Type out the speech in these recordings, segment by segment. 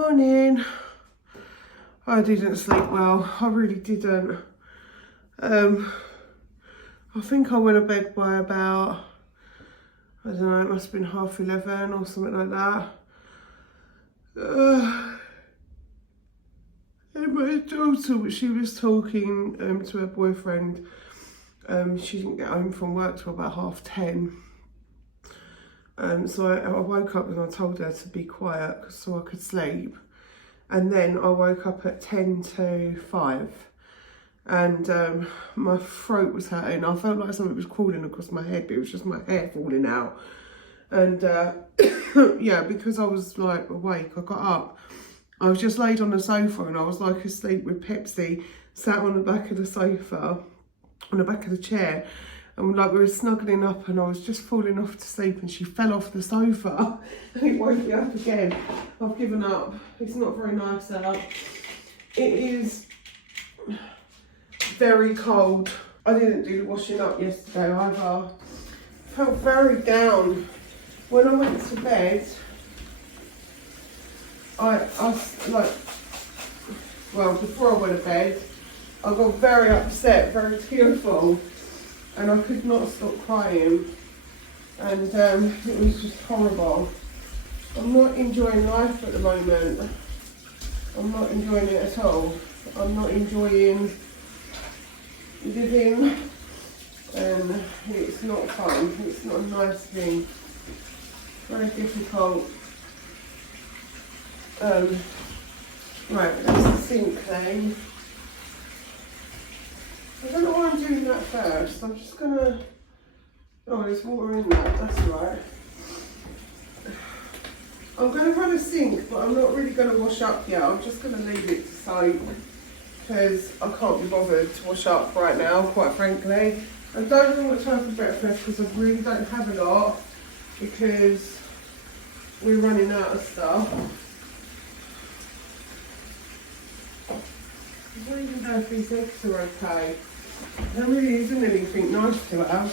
Morning. I didn't sleep well. I really didn't. I think I went to bed by about, I don't know, it must have been 11:30 or something like that. And my daughter, she was talking to her boyfriend. She didn't get home from work till about 10:30. So I woke up and I told her to be quiet so I could sleep. And then I woke up at 10 to 5 and my throat was hurting. I felt like something was crawling across my head, but it was just my hair falling out. And yeah, because I was like awake, I got up. I was just laid on the sofa and I was like asleep with Pepsi, sat on the back of the sofa, on the back of the chair. And like we were snuggling up and I was just falling off to sleep and she fell off the sofa and it woke me up again. I've given up. It's not very nice out. It is very cold. I didn't do the washing up yesterday either. Felt very down. When I went to bed, before I went to bed, I got very upset, very tearful. And I could not stop crying, and it was just horrible. I'm not enjoying life at the moment. I'm not enjoying it at all. I'm not enjoying living, and it's not fun. It's not a nice thing. Very difficult. Right, that's the sink thing. I don't know why I'm doing that first. I'm just gonna, oh, there's water in that, that's right. I'm gonna run a sink, but I'm not really gonna wash up yet. I'm just gonna leave it to soak because I can't be bothered to wash up right now, quite frankly. I don't know what to have for breakfast because I really don't have a lot because we're running out of stuff. I don't even know if these eggs are okay. There really isn't anything nice to have.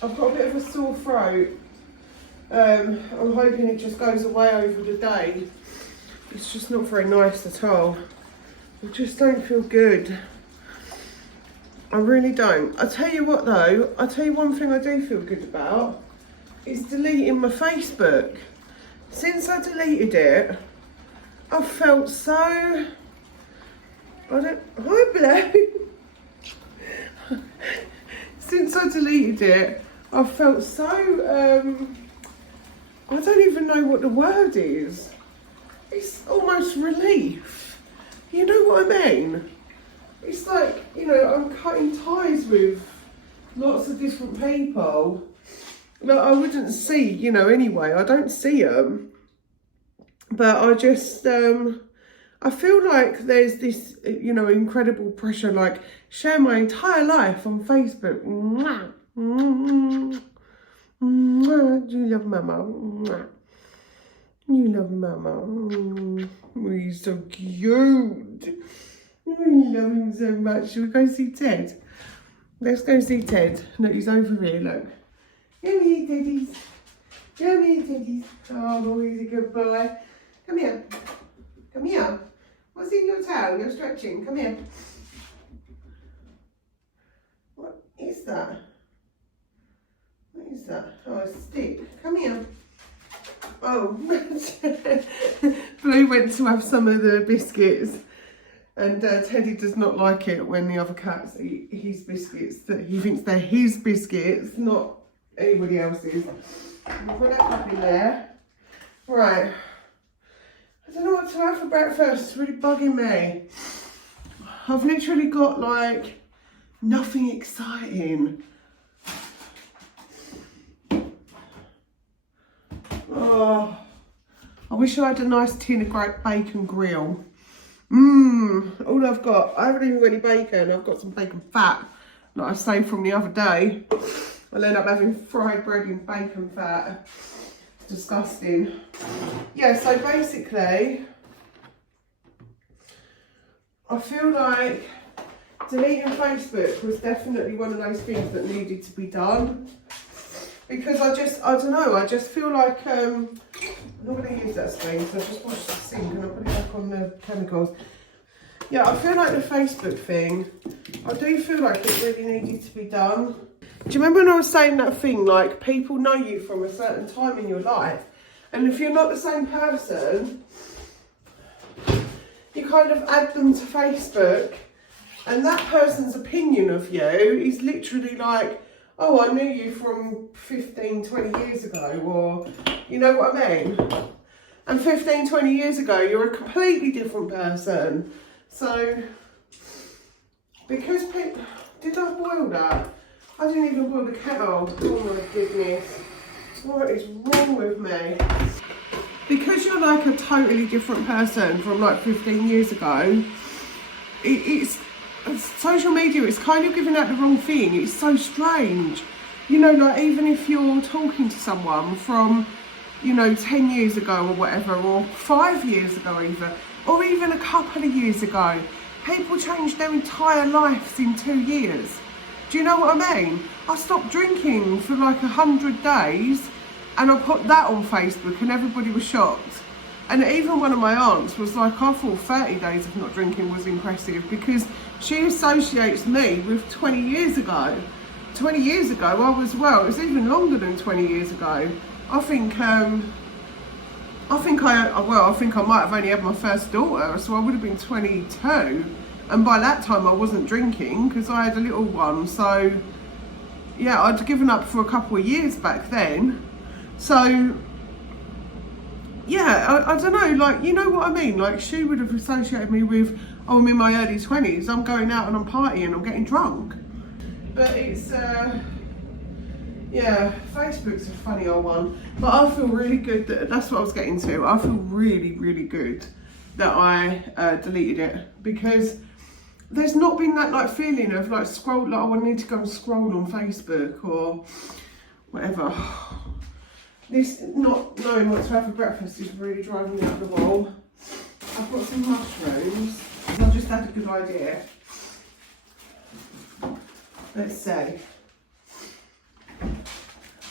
I've got a bit of a sore throat. I'm hoping it just goes away over the day. It's just not very nice at all. I just don't feel good. I really don't. I tell you what though, I tell you one thing I do feel good about is deleting my Facebook. Since I deleted it, I felt so, hi Blue. Since I deleted it, I felt so, I don't even know what the word is. It's almost relief. You know what I mean? It's like, you know, I'm cutting ties with lots of different people that I wouldn't see, you know, anyway. I don't see them. But I just, I feel like there's this, you know, incredible pressure, like share my entire life on Facebook. Mwah, mwah, mwah. Do you love Mama? Mwah. You love Mama. Oh, he's so cute. Oh, you love him so much. Shall we go see Ted? Let's go see Ted. Look, he's over here, look. Come here, Teddies. Come here, Teddies. Oh, he's a good boy. Come here. Come here. What's in your tail? You're stretching. Come here. What is that? What is that? Oh, a stick. Come here. Oh. Blue went to have some of the biscuits. And Teddy does not like it when the other cats eat his biscuits. That he thinks they're his biscuits, not anybody else's. We'll put that up in there. Right. I don't know what to have for breakfast. It's really bugging me. I've literally got like nothing exciting. Oh, I wish I had a nice tin of great bacon grill. All I've got, I haven't even got any bacon. I've got some bacon fat that I saved from the other day. I'll end up having fried bread in bacon fat. It's disgusting. Yeah, so basically, I feel like deleting Facebook was definitely one of those things that needed to be done. because I don't know, I just feel like, I'm not going to use that spoon, so I just washed the sink and I put it back on the chemicals. Yeah, I feel like the Facebook thing, I do feel like it really needed to be done. Do you remember when I was saying that thing, like, people know you from a certain time in your life, and if you're not the same person, you kind of add them to Facebook, and that person's opinion of you is literally like, oh, I knew you from 15, 20 years ago, or, you know what I mean? And 15, 20 years ago, you're a completely different person. So, because people, did I boil that? I didn't even boil the kettle. Oh my goodness. What is wrong with me? Because you're like a totally different person from like 15 years ago, it's social media, it's kind of giving out the wrong thing. It's so strange. You know, like even if you're talking to someone from, you know, 10 years ago or whatever, or 5 years ago even, or even a couple of years ago, people change their entire lives in 2 years. Do you know what I mean? I stopped drinking for like 100 days and I put that on Facebook and everybody was shocked. And even one of my aunts was like, I thought 30 days of not drinking was impressive, because she associates me with 20 years ago. 20 years ago, I was, well, it was even longer than 20 years ago. I think I might have only had my first daughter, so I would have been 22. And by that time I wasn't drinking because I had a little one. So yeah, I'd given up for a couple of years back then. So yeah, I don't know, like, you know what I mean? Like, she would have associated me with, oh, I'm in my early 20s, I'm going out and I'm partying, I'm getting drunk. But it's, yeah, Facebook's a funny old one. But I feel really good that's what I was getting to. I feel really, really good that I deleted it, because there's not been that like feeling of like scroll, like, oh, I need to go and scroll on Facebook or whatever. This not knowing what to have for breakfast is really driving me up the wall. I've got some mushrooms. I just had a good idea. Let's see.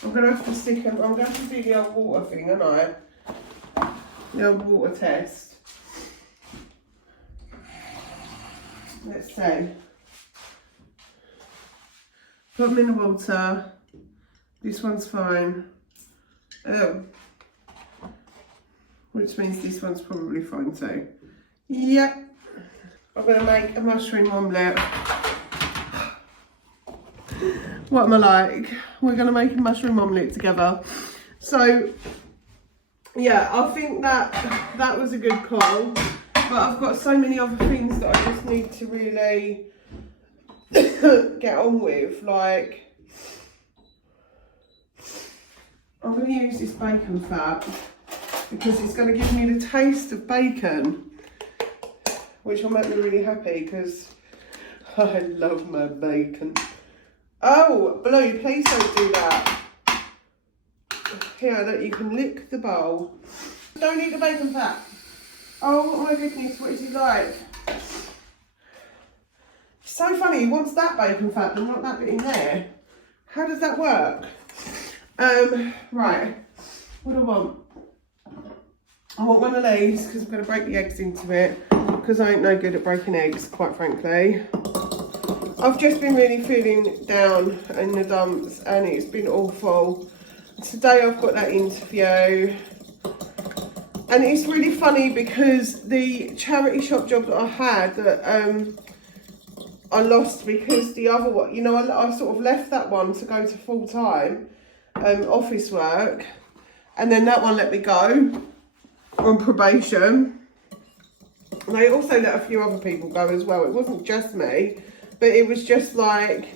I'm gonna have to stick. I'm gonna have to do the old water thing, aren't I? The old water test. Let's see. Put them in the water. This one's fine. Which means this one's probably fine too. Yep. I'm going to make a mushroom omelette. What am I like? We're going to make a mushroom omelette together. So, yeah, I think that was a good call. But I've got so many other things that I just need to really get on with. Like, I'm going to use this bacon fat because it's going to give me the taste of bacon, which will make me really happy because I love my bacon. Oh, Blue, please don't do that. Here, look, you can lick the bowl. Don't eat the bacon fat. Oh my goodness, what is he like? So funny, he wants that bacon fat but not that bit in there. How does that work? Right, what do I want? I want one of these because I'm going to break the eggs into it, because I ain't no good at breaking eggs, quite frankly. I've just been really feeling down in the dumps and it's been awful. Today I've got that interview and it's really funny because the charity shop job that I had that I lost because the other one, you know, I sort of left that one to go to full-time office work, and then that one let me go on probation. And they also let a few other people go as well. It wasn't just me, but it was just like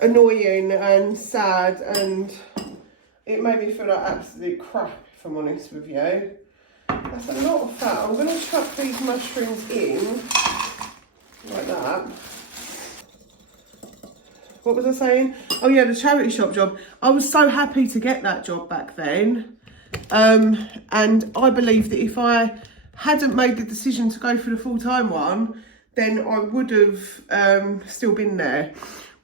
annoying and sad, and it made me feel like absolute crap, if I'm honest with you. That's a lot of fat. I'm going to chuck these mushrooms in like that. What was I saying? Oh yeah, the charity shop job. I was so happy to get that job back then. And I believe that if I hadn't made the decision to go for the full-time one, then I would have still been there.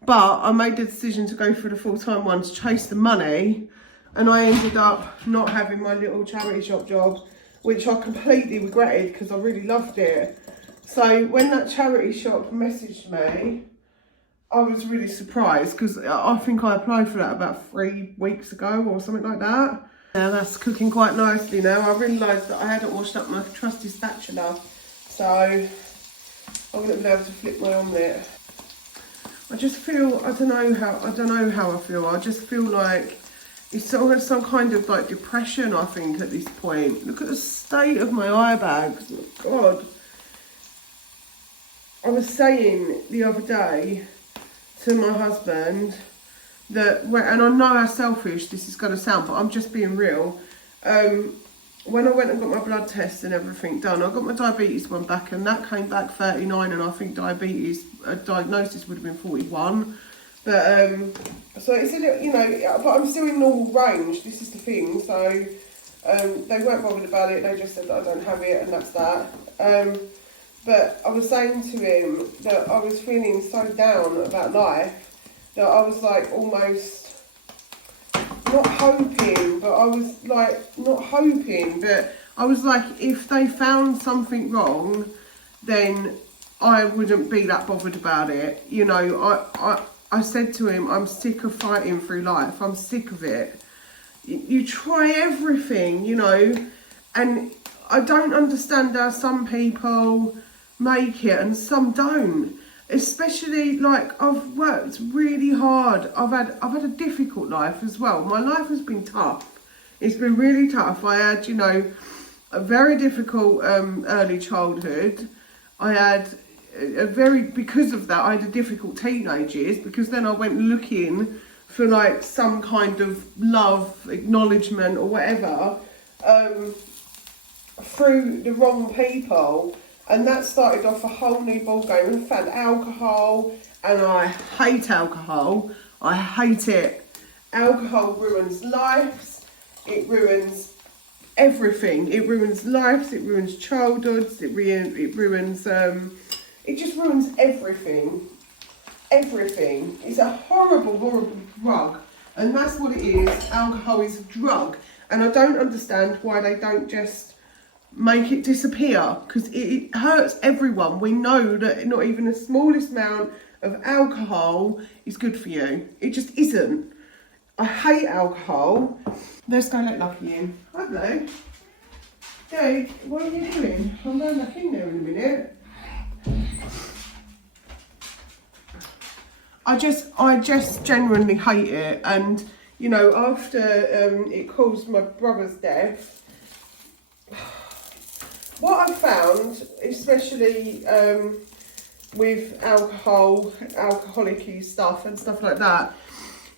But I made the decision to go for the full-time one to chase the money, and I ended up not having my little charity shop job, which I completely regretted because I really loved it. So when that charity shop messaged me, I was really surprised because I think I applied for that about 3 weeks ago or something like that. Now that's cooking quite nicely now. I realised that I hadn't washed up my trusty spatula, so I wouldn't be able to flip my omelette. I just feel, I don't know how I feel. I just feel like it's some kind of like depression, I think, at this point. Look at the state of my eye bags. God. I was saying the other day to my husband that, and I know how selfish this is going to sound, but I'm just being real. When I went and got my blood test and everything done, I got my diabetes one back, and that came back 39, and I think diabetes diagnosis would have been 41. But so it's a little, you know, but I'm still in normal range. This is the thing. So they weren't bothered about it. They just said that I don't have it, and that's that. But I was saying to him that I was feeling so down about life that I was like almost not hoping, but I was like not hoping, but I was like, if they found something wrong, then I wouldn't be that bothered about it. You know, I said to him, I'm sick of fighting through life. I'm sick of it. You try everything, you know, and I don't understand how some people make it and some don't. Especially, like, I've worked really hard. I've had a difficult life as well. My life has been tough. It's been really tough. I had, you know, a very difficult early childhood. I had because of that, I had a difficult teenage years, because then I went looking for like some kind of love, acknowledgement or whatever through the wrong people. And that started off a whole new ballgame. I found alcohol, and I hate alcohol. I hate it. Alcohol ruins lives. It ruins everything. It ruins lives. It ruins childhoods. It ruins. It just ruins everything. Everything. It's a horrible, horrible drug, and that's what it is. Alcohol is a drug, and I don't understand why they don't just make it disappear, because it hurts everyone. We know that not even the smallest amount of alcohol is good for you. It just isn't. I hate alcohol. Let's go let Lucky in. Hi, Blue. Dave, what are you doing? I'm going back in there in a minute. I just genuinely hate it, and you know, after it caused my brother's death, what I've found, especially with alcoholic-y stuff and stuff like that,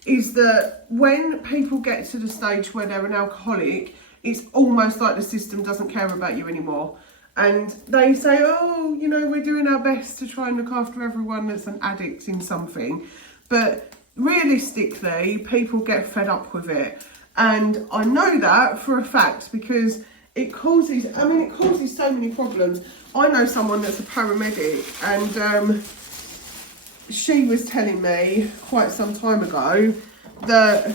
is that when people get to the stage where they're an alcoholic, it's almost like the system doesn't care about you anymore. And they say, oh, you know, we're doing our best to try and look after everyone that's an addict in something. But realistically, people get fed up with it. And I know that for a fact, because it causes so many problems. I know someone that's a paramedic, and she was telling me quite some time ago that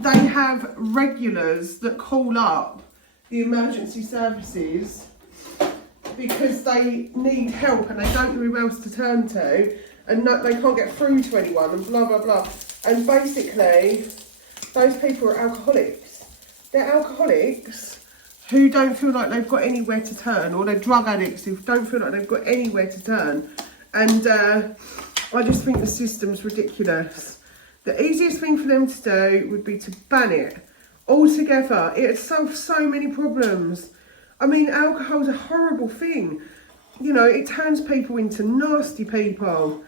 they have regulars that call up the emergency services because they need help and they don't know who else to turn to, and they can't get through to anyone, and blah, blah, blah. And basically, those people are alcoholics. They're alcoholics who don't feel like they've got anywhere to turn, or they're drug addicts who don't feel like they've got anywhere to turn. And I just think the system's ridiculous. The easiest thing for them to do would be to ban it altogether. It solves so many problems. I mean, alcohol's a horrible thing. You know, it turns people into nasty people.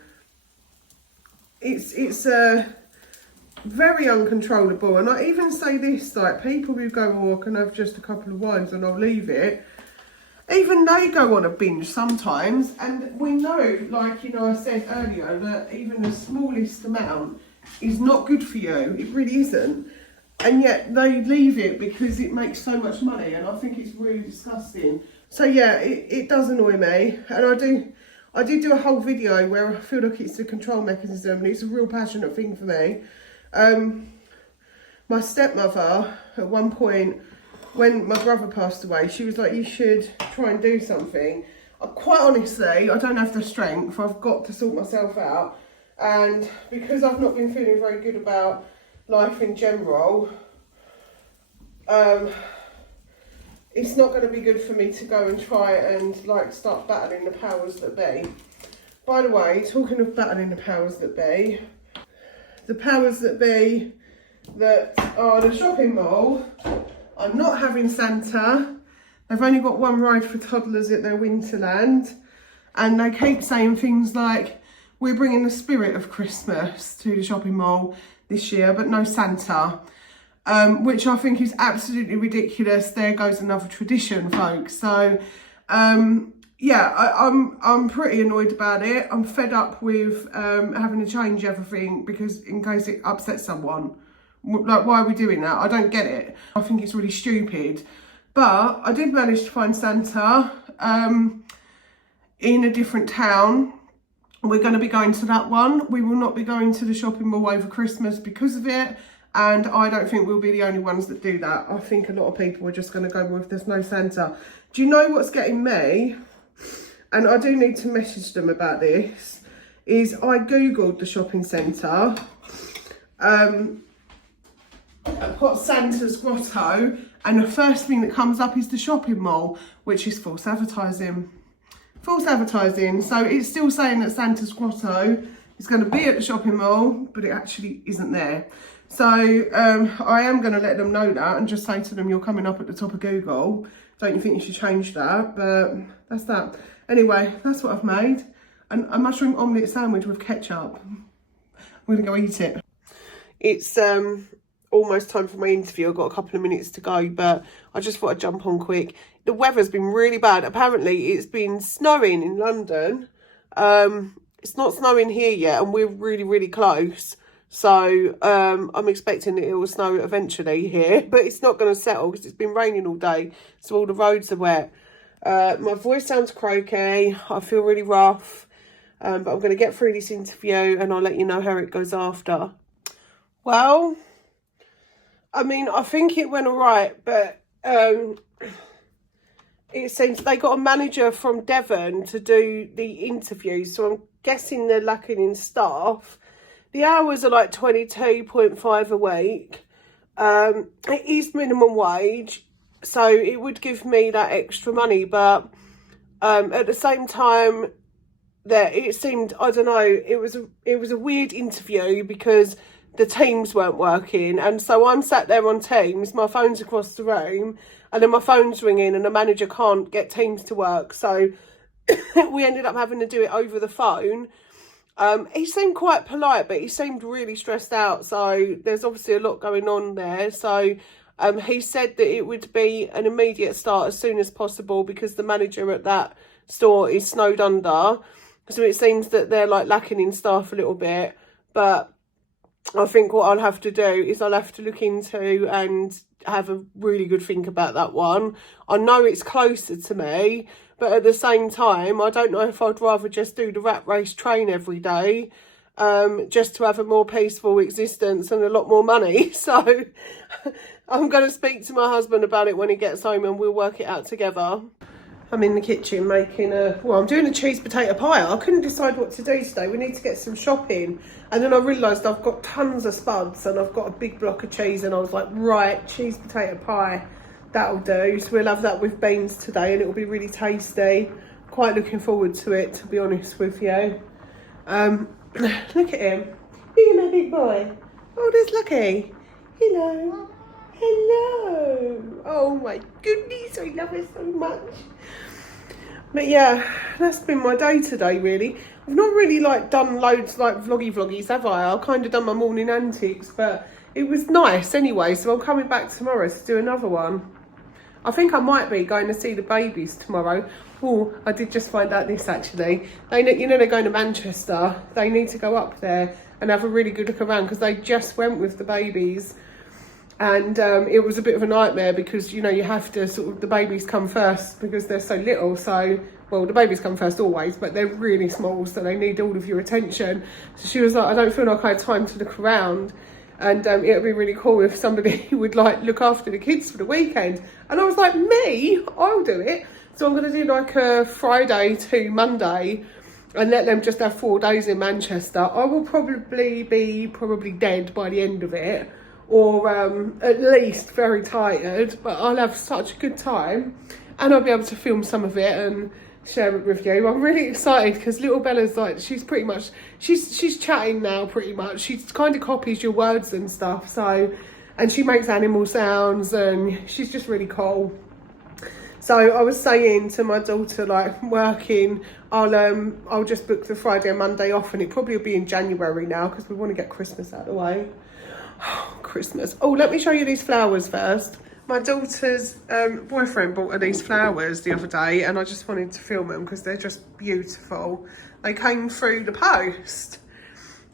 It's very uncontrollable. And I even say this, like, people who go, oh, I can have just a couple of wines and I'll leave it, even they go on a binge sometimes. And we know, like, you know, I said earlier, that even the smallest amount is not good for you. It really isn't. And yet they leave it because it makes so much money, and I think it's really disgusting. So yeah, it does annoy me, and I did do a whole video where I feel like it's the control mechanism and it's a real passionate thing for me. My stepmother, at one point, when my brother passed away, she was like, you should try and do something. Quite honestly, I don't have the strength. I've got to sort myself out. And because I've not been feeling very good about life in general, it's not going to be good for me to go and try and like start battling the powers that be. By the way, talking of battling the powers that be, the powers that be that are the shopping mall are not having Santa. They've only got one ride for toddlers at their Winterland, and they keep saying things like, we're bringing the spirit of Christmas to the shopping mall this year, but no Santa. Which I think is absolutely ridiculous. There goes another tradition, folks. So, yeah, I'm pretty annoyed about it. I'm fed up with having to change everything because in case it upsets someone. Like, why are we doing that? I don't get it. I think it's really stupid. But I did manage to find Santa in a different town. We're going to be going to that one. We will not be going to the shopping mall over Christmas because of it. And I don't think we'll be the only ones that do that. I think a lot of people are just going to go with there's no Santa. Do you know what's getting me? And I do need to message them about this. Is I googled the shopping centre. I've got Santa's Grotto. And the first thing that comes up is the shopping mall, which is false advertising. False advertising. So it's still saying that Santa's Grotto is going to be at the shopping mall, but it actually isn't there. So I am going to let them know that and just say to them, you're coming up at the top of Google. Don't you think you should change that? But that's that. Anyway, that's what I've made. A mushroom omelette sandwich with ketchup. I'm going to go eat it. It's almost time for my interview. I've got a couple of minutes to go, but I just thought I'd jump on quick. The weather's been really bad. Apparently, it's been snowing in London. It's not snowing here yet, and we're really, really close. So I'm expecting that it will snow eventually here, but it's not going to settle because it's been raining all day. So all the roads are wet. My voice sounds croaky. I feel really rough. But I'm going to get through this interview and I'll let you know how it goes after. Well, I mean, I think it went all right, but it seems they got a manager from Devon to do the interview. So I'm guessing they're lacking in staff. The hours are like 22.5 a week. It is minimum wage, so it would give me that extra money. But at the same time, that it seemed, I don't know, it was a weird interview because the Teams weren't working, and so I'm sat there on Teams. My phone's across the room, and then my phone's ringing, and the manager can't get Teams to work. So we ended up having to do it over the phone. He seemed quite polite, but he seemed really stressed out. So there's obviously a lot going on there. So he said that it would be an immediate start as soon as possible because the manager at that store is snowed under. So it seems that they're like lacking in staff a little bit. But I think what I'll have to do is I'll have to look into and have a really good think about that one. I know it's closer to me, but at the same time, I don't know if I'd rather just do the rat race train every day, just to have a more peaceful existence and a lot more money. So I'm going to speak to my husband about it when he gets home and we'll work it out together. I'm in the kitchen making I'm doing a cheese potato pie. I couldn't decide what to do today. We need to get some shopping. And then I realised I've got tons of spuds and I've got a big block of cheese, and I was like, right, cheese potato pie. That'll do. So we'll have that with beans today and it'll be really tasty. Quite looking forward to it, to be honest with you. Look at him. Look at my big boy. Oh, there's Lucky. Hello. Hello. Oh my goodness, I love her so much. But yeah, that's been my day today, really. I've not really done loads vloggies, have I? I've kind of done my morning antics, but it was nice anyway. So I'm coming back tomorrow to do another one. I think I might be going to see the babies tomorrow. Oh, I did just find out this actually. They're going to Manchester. They need to go up there and have a really good look around because they just went with the babies. And it was a bit of a nightmare because, you have to the babies come first because they're so little. So well, the babies come first always, but they're really small, so they need all of your attention. So she was like, I don't feel like I had time to look around, and it would be really cool if somebody would like look after the kids for the weekend. And I was like, me? I'll do it. So I'm going to do like a Friday to Monday and let them just have 4 days in Manchester. I will probably be dead by the end of it, or at least very tired, but I'll have such a good time, and I'll be able to film some of it and share it with you. I'm really excited because little Bella's like, she's chatting now pretty much. She kind of copies your words and stuff, so, and she makes animal sounds, and she's just really cool. So I was saying to my daughter, like, working, I'll just book the Friday and Monday off, and it probably will be in January now because we want to get Christmas out of the way. Oh, Christmas. Oh, let me show you these flowers first. My daughter's boyfriend bought her these flowers the other day, and I just wanted to film them because they're just beautiful. They came through the post,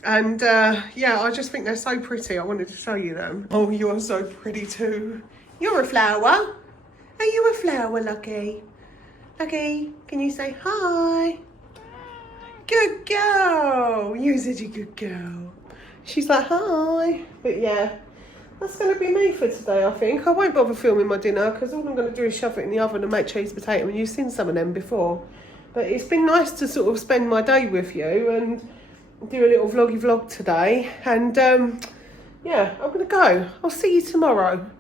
and yeah, I just think they're so pretty. I wanted to show you them. Oh, you are so pretty too. You're a flower. Are you a flower, Lucky? Lucky, can you say hi? Good girl. You're such a good girl. She's like, hi. But yeah, that's going to be me for today, I think. I won't bother filming my dinner because all I'm going to do is shove it in the oven and make cheese potato. And you've seen some of them before. But it's been nice to sort of spend my day with you and do a little vloggy vlog today. And yeah, I'm going to go. I'll see you tomorrow.